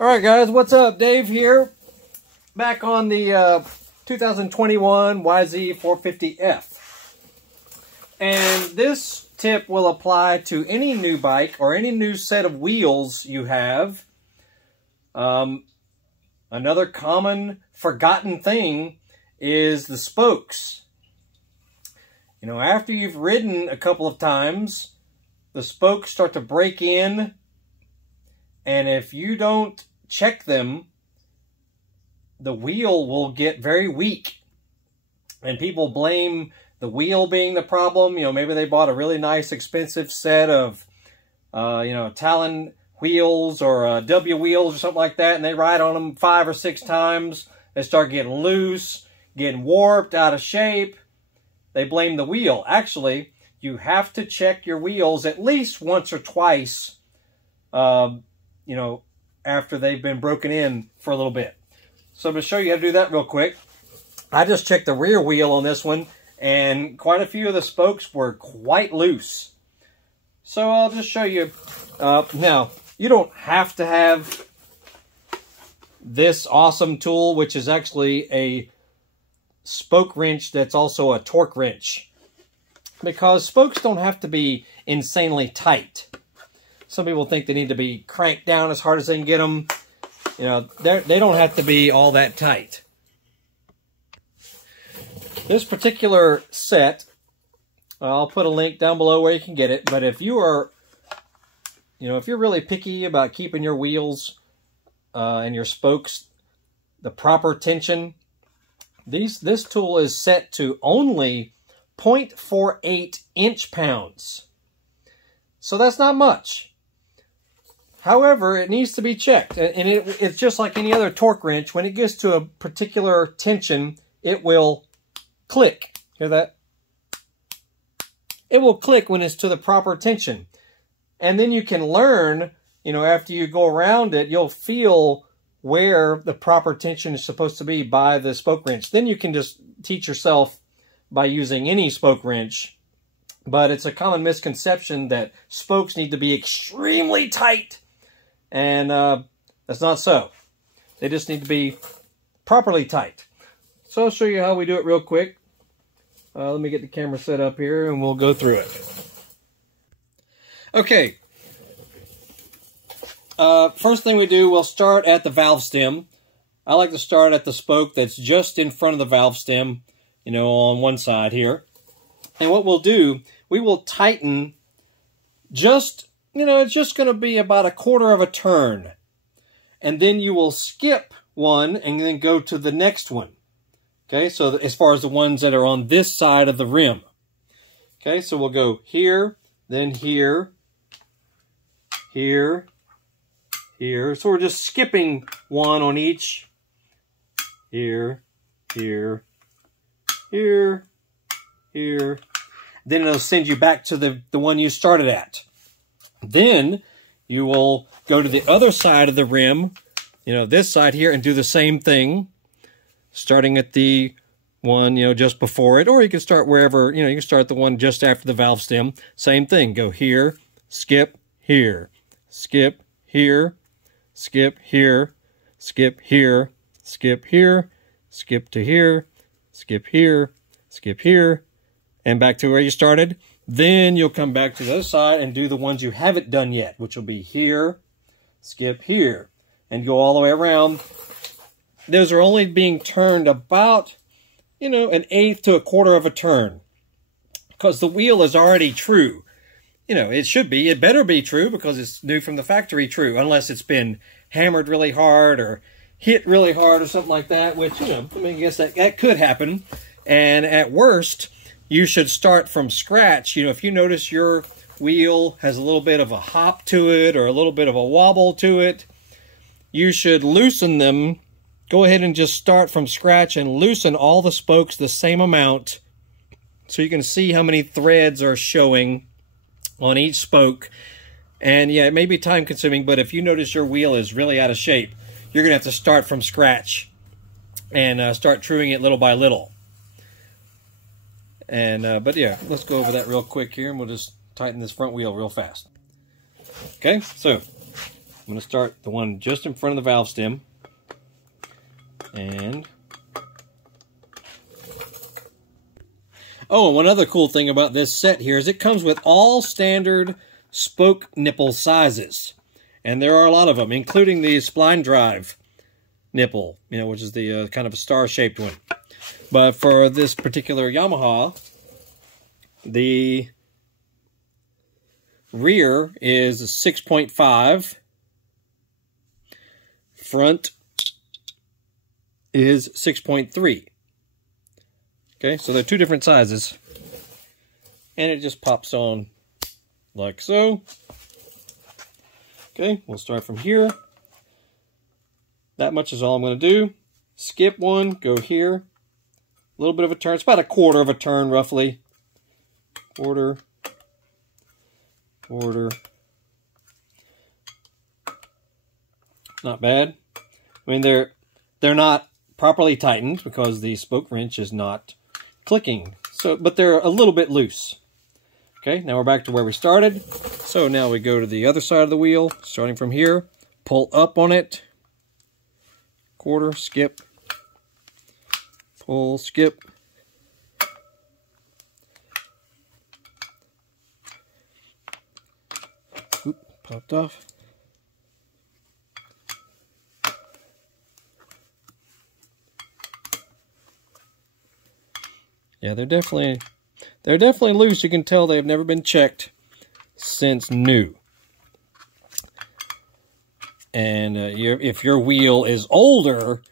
All right, guys, what's up? Dave here, back on the 2021 YZ450F. And this tip will apply to any new bike or any new set of wheels you have. Another common forgotten thing is the spokes. You know, after you've ridden a couple of times, the spokes start to break in. And if you don't check them, the wheel will get very weak. And people blame the wheel being the problem. You know, maybe they bought a really nice, expensive set of, Talon wheels or W wheels or something like that. And they ride on them 5 or 6 times. They start getting loose, getting warped, out of shape. They blame the wheel. Actually, you have to check your wheels at least once or twice, after they've been broken in for a little bit. So I'm going to show you how to do that real quick. I just checked the rear wheel on this one, and quite a few of the spokes were quite loose. So I'll just show you. Now, you don't have to have this awesome tool, which is actually a spoke wrench that's also a torque wrench, because spokes don't have to be insanely tight. Some people think they need to be cranked down as hard as they can get them. You know, they don't have to be all that tight. This particular set, I'll put a link down below where you can get it. But if you are, if you're really picky about keeping your wheels and your spokes the proper tension, this tool is set to only 0.48 inch-pounds. So that's not much. However, it needs to be checked, and it's just like any other torque wrench. When it gets to a particular tension, it will click. Hear that? It will click when it's to the proper tension. And then you can learn, after you go around it, you'll feel where the proper tension is supposed to be by the spoke wrench. Then you can just teach yourself by using any spoke wrench. But it's a common misconception that spokes need to be extremely tight. And that's not so. They just need to be properly tight. So I'll show you how we do it real quick. Let me get the camera set up here and we'll go through it. Okay. First thing we do, we'll start at the valve stem. I like to start at the spoke that's just in front of the valve stem, on one side here. And what we'll do, we will tighten just, it's just going to be about 1/4 of a turn. And then you will skip one and then go to the next one. Okay, so as far as the ones that are on this side of the rim. Okay, so we'll go here, then here, here, here. So we're just skipping one on each. Here, here, here, here. Then it'll send you back to the one you started at. Then you will go to the other side of the rim, this side here, and do the same thing, starting at the one, just before it, or you can start wherever, you can start the one just after the valve stem. Same thing, go here, skip here, skip here, skip here, skip here, skip here, skip to here, skip here, skip here, and back to where you started. Then you'll come back to the other side and do the ones you haven't done yet, which will be here, skip here, and go all the way around. Those are only being turned about, 1/8 to 1/4 of a turn, because the wheel is already true. It should be. It better be true because it's new from the factory true, unless it's been hammered really hard or hit really hard or something like that, which, I guess that could happen. And at worst, you should start from scratch. If you notice your wheel has a little bit of a hop to it or a little bit of a wobble to it, you should loosen them. Go ahead and just start from scratch and loosen all the spokes the same amount so you can see how many threads are showing on each spoke. And yeah, it may be time consuming, but if you notice your wheel is really out of shape, you're going to have to start from scratch and start truing it little by little. And but yeah, let's go over that real quick here, and we'll just tighten this front wheel real fast. Okay, so I'm going to start the one just in front of the valve stem. And oh, and one other cool thing about this set here is it comes with all standard spoke nipple sizes. And there are a lot of them, including the spline drive nipple, you know, which is the kind of a star-shaped one. But for this particular Yamaha, the rear is 6.5. Front is 6.3. Okay, so they're two different sizes. And it just pops on like so. Okay, we'll start from here. That much is all I'm going to do. Skip one, go here. A little bit of a turn. It's about a quarter of a turn, roughly. Quarter. Not bad. I mean, they're not properly tightened because the spoke wrench is not clicking. So, but they're a little bit loose. Okay, now we're back to where we started. So now we go to the other side of the wheel, starting from here. Pull up on it. Quarter, skip. Pull, skip. Oop, popped off. Yeah, they're definitely loose. You can tell they've never been checked since new. And if your wheel is older,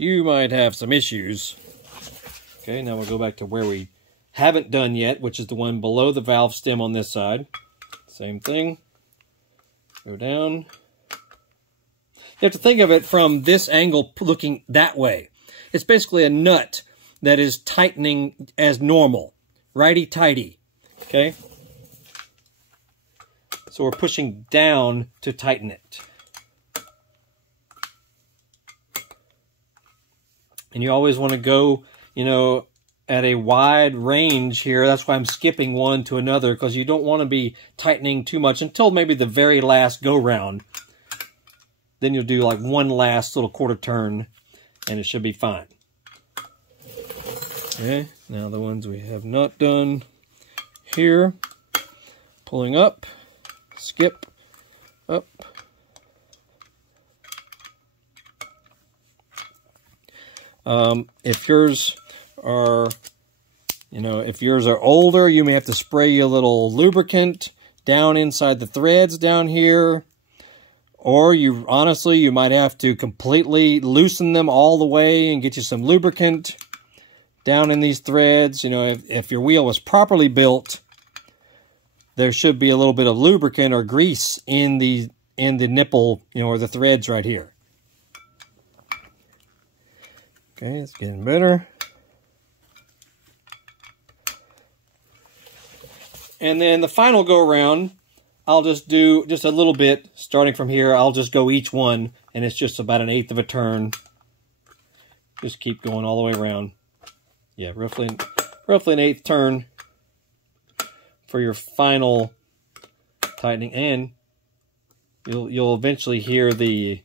you might have some issues. Okay, now we'll go back to where we haven't done yet, which is the one below the valve stem on this side. Same thing. Go down. You have to think of it from this angle looking that way. It's basically a nut that is tightening as normal. Righty-tighty. Okay? So we're pushing down to tighten it. And you always want to go, you know, at a wide range here. That's why I'm skipping one to another, because you don't want to be tightening too much until maybe the very last go-round. Then you'll do like one last little quarter turn, and it should be fine. Okay, now the ones we have not done here. Pulling up, skip, up. If yours are, if yours are older, you may have to spray a little lubricant down inside the threads down here. Or you might have to completely loosen them all the way and get you some lubricant down in these threads. You know, if your wheel was properly built, there should be a little bit of lubricant or grease in the nipple, or the threads right here. Okay, it's getting better. And then the final go around, I'll just do just a little bit starting from here. I'll just go each one, and it's just about 1/8 of a turn. Just keep going all the way around. Yeah, roughly an 1/8 turn for your final tightening, and you'll eventually hear the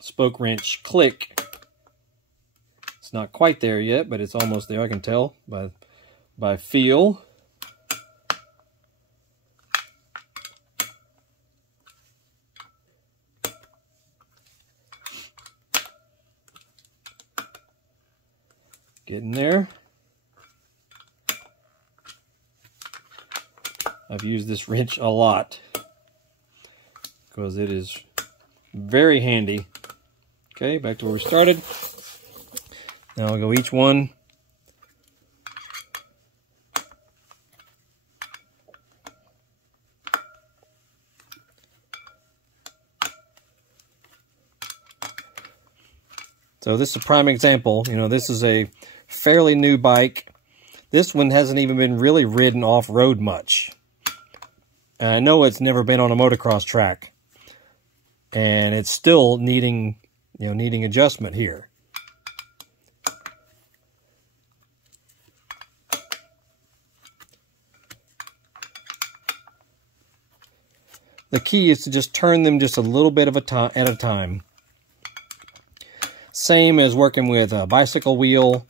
spoke wrench click. It's not quite there yet, but it's almost there. I can tell by feel. Getting there. I've used this wrench a lot because it is very handy. Okay, back to where we started. Now I'll go each one. So this is a prime example. This is a fairly new bike. This one hasn't even been really ridden off-road much. And I know it's never been on a motocross track. And it's still needing adjustment here. the key is to just turn them just a little bit of at a time. Same as working with a bicycle wheel.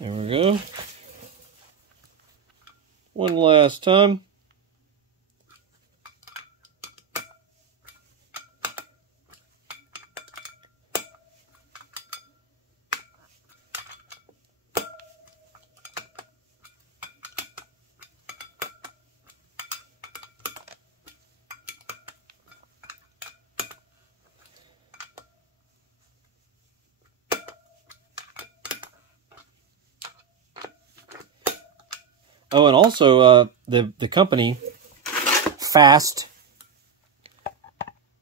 There we go. One last time. Oh, and also the company, Fast,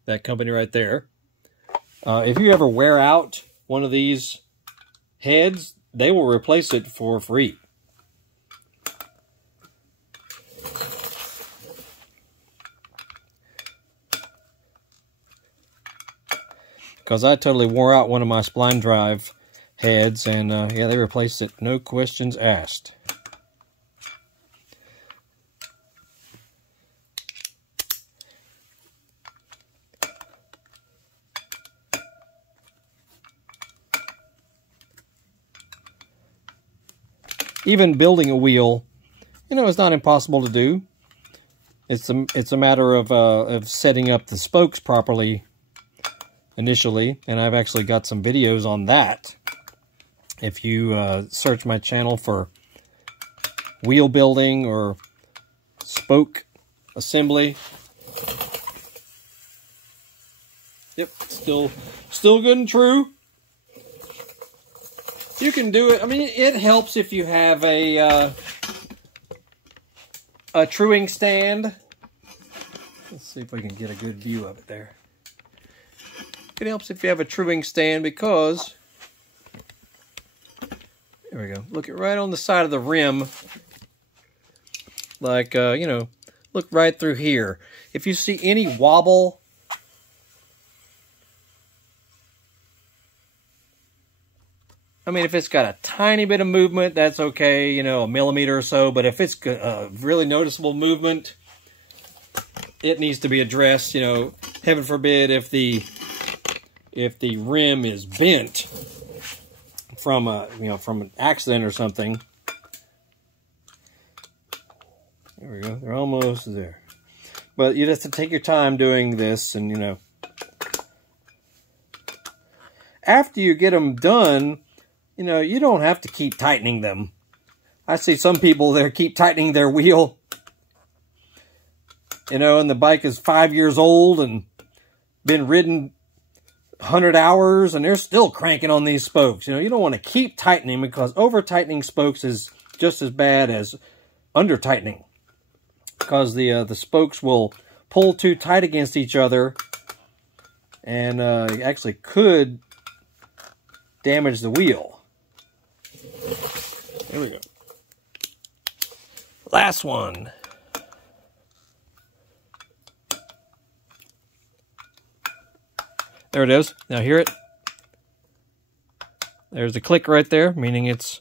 that company right there, if you ever wear out one of these heads, they will replace it for free. Because I totally wore out one of my spline drive heads, and yeah, they replaced it, no questions asked. Even building a wheel, you know, it's not impossible to do. It's a matter of setting up the spokes properly initially, and I've actually got some videos on that. If you search my channel for wheel building or spoke assembly. Yep, still good and true. You can do it. I mean, it helps if you have a truing stand. Let's see if we can get a good view of it there. It helps if you have a truing stand because, there we go. Look at right on the side of the rim. Like, you know, look right through here. If you see any wobble, I mean, if it's got a tiny bit of movement, that's okay, you know, a millimeter or so. But if it's a really noticeable movement, it needs to be addressed. You know, heaven forbid if the rim is bent from from an accident or something. There we go. They're almost there. But you just have to take your time doing this, and you know, after you get them done, you know, you don't have to keep tightening them. I see some people there keep tightening their wheel, you know, and the bike is 5 years old and been ridden 100 hours and they're still cranking on these spokes. You know, you don't want to keep tightening because over-tightening spokes is just as bad as under-tightening, because the spokes will pull too tight against each other and actually could damage the wheel. Here we go. Last one. There it is. Now hear it? There's a click right there, meaning it's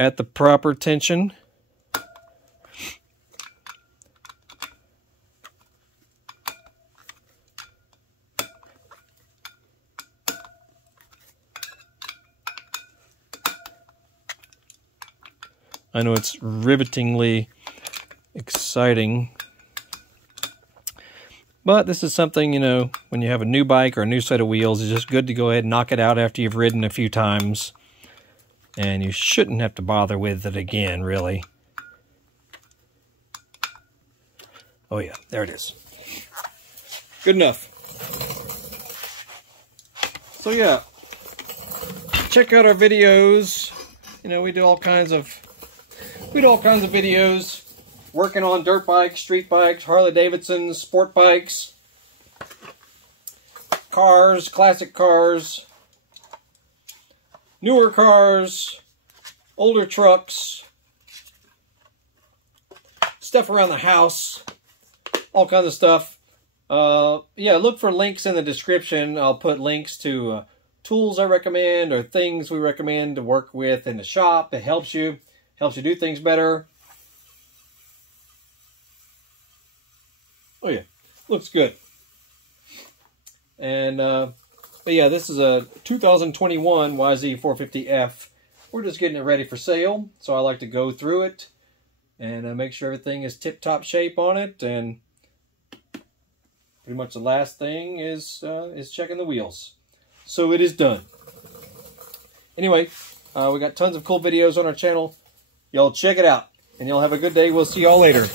at the proper tension. I know it's rivetingly exciting. But this is something, you know, when you have a new bike or a new set of wheels, it's just good to go ahead and knock it out after you've ridden a few times. And you shouldn't have to bother with it again, really. Oh yeah, there it is. Good enough. So yeah, check out our videos. You know, we do all kinds of videos working on dirt bikes, street bikes, Harley Davidsons, sport bikes, cars, classic cars, newer cars, older trucks, stuff around the house, all kinds of stuff. Yeah, look for links in the description. I'll put links to tools I recommend or things we recommend to work with in the shop that helps you. Helps you do things better. Oh yeah, looks good. And but yeah, this is a 2021 YZ450F. We're just getting it ready for sale, so I like to go through it and make sure everything is tip-top shape on it. And pretty much the last thing is checking the wheels. So it is done. Anyway, we got tons of cool videos on our channel. Y'all check it out, and y'all have a good day. We'll see y'all later.